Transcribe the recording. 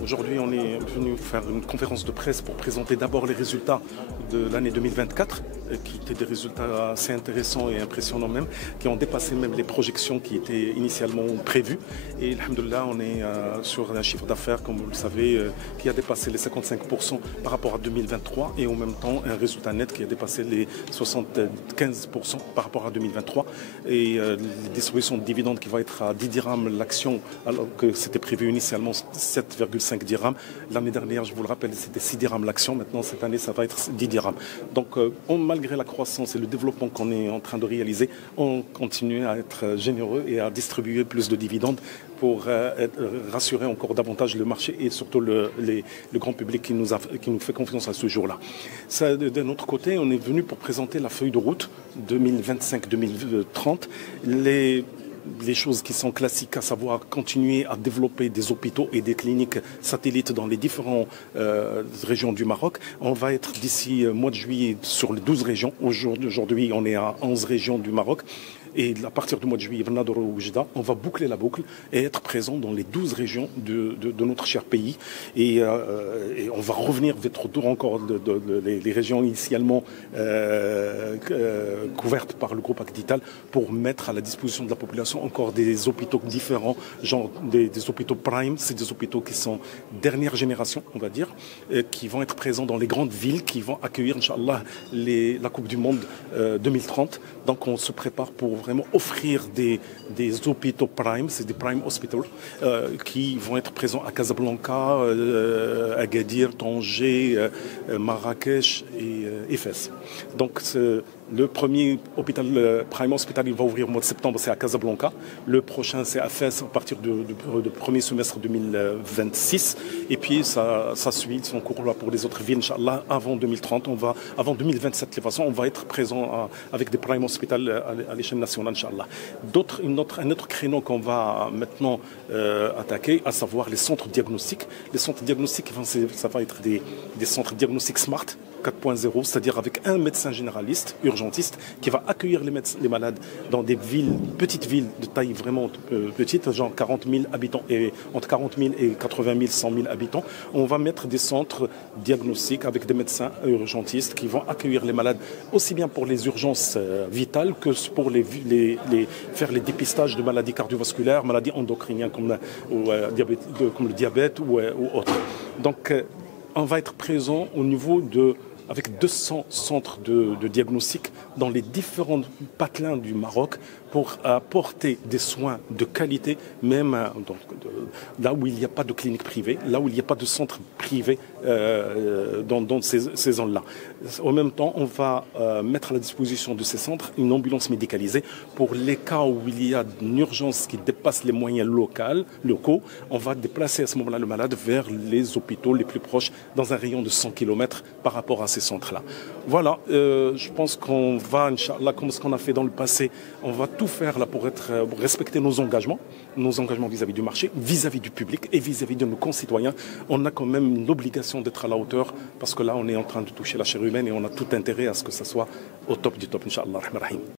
Aujourd'hui, on est venu faire une conférence de presse pour présenter d'abord les résultats de l'année 2024, qui étaient des résultats assez intéressants et impressionnants même, qui ont dépassé même les projections qui étaient initialement prévues. Et alhamdoulilah, on est sur un chiffre d'affaires, comme vous le savez, qui a dépassé les 55% par rapport à 2023 et en même temps un résultat net qui a dépassé les 75% par rapport à 2023. Et la distribution de dividendes qui va être à 10 dirhams l'action, alors que c'était prévu initialement 7,5 dirhams. L'année dernière, je vous le rappelle, c'était 6 dirhams l'action. Maintenant, cette année, ça va être 10 dirhams. Donc, malgré la croissance et le développement qu'on est en train de réaliser, on continue à être généreux et à distribuer plus de dividendes pour rassurer encore davantage le marché et surtout le grand public qui nous fait confiance à ce jour-là. D'un autre côté, on est venu pour présenter la feuille de route 2025-2030. Les choses qui sont classiques, à savoir continuer à développer des hôpitaux et des cliniques satellites dans les différentes régions du Maroc. On va être d'ici mois de juillet sur les 12 régions. Aujourd'hui, on est à 11 régions du Maroc. Et à partir du mois de juillet, on va boucler la boucle et être présent dans les 12 régions de notre cher pays. Et on va revenir vers encore les régions initialement couvertes par le groupe Acdital pour mettre à la disposition de la population encore des hôpitaux différents, genre des hôpitaux prime. C'est des hôpitaux qui sont dernière génération, on va dire, qui vont être présents dans les grandes villes, qui vont accueillir, Inch'Allah, la Coupe du Monde 2030. Donc on se prépare pour vraiment offrir des hôpitaux prime, c'est des prime hospitals, qui vont être présents à Casablanca, Agadir, Tanger, Marrakech et Fès. Donc le premier hôpital Prime Hospital, il va ouvrir au mois de septembre, c'est à Casablanca. Le prochain, c'est à Fès à partir du premier semestre 2026. Et puis, ça suit son cours là pour les autres villes, Inch'Allah, avant 2030. Avant 2027, de toute façon, on va être présent avec des Prime Hospital à l'échelle nationale, Inch'Allah. Un autre créneau qu'on va maintenant attaquer, à savoir les centres diagnostiques. Les centres diagnostiques, ça va être des centres diagnostiques smart 4.0, c'est-à-dire avec un médecin généraliste, urgentiste, qui va accueillir les malades dans des petites villes de taille vraiment petite, genre 40 000 habitants, et entre 40 000 et 80 000, 100 000 habitants. On va mettre des centres diagnostiques avec des médecins urgentistes qui vont accueillir les malades aussi bien pour les urgences vitales que pour faire les dépistages de maladies cardiovasculaires, maladies endocriniennes comme le diabète ou autres. Donc, on va être présent avec 200 centres de diagnostic dans les différents patelins du Maroc pour apporter des soins de qualité, même là où il n'y a pas de clinique privée, là où il n'y a pas de centre privé dans ces zones-là. En même temps, on va mettre à la disposition de ces centres une ambulance médicalisée pour les cas où il y a une urgence qui dépasse les moyens locaux. On va déplacer à ce moment-là le malade vers les hôpitaux les plus proches dans un rayon de 100 km par rapport à ces centres-là. Voilà, je pense qu'on va, Inch'Allah, comme ce qu'on a fait dans le passé, on va tout faire là pour respecter nos engagements vis-à-vis du marché, vis-à-vis du public et vis-à-vis de nos concitoyens. On a quand même l'obligation d'être à la hauteur parce que là, on est en train de toucher la chair humaine et on a tout intérêt à ce que ça soit au top du top, Inch'Allah.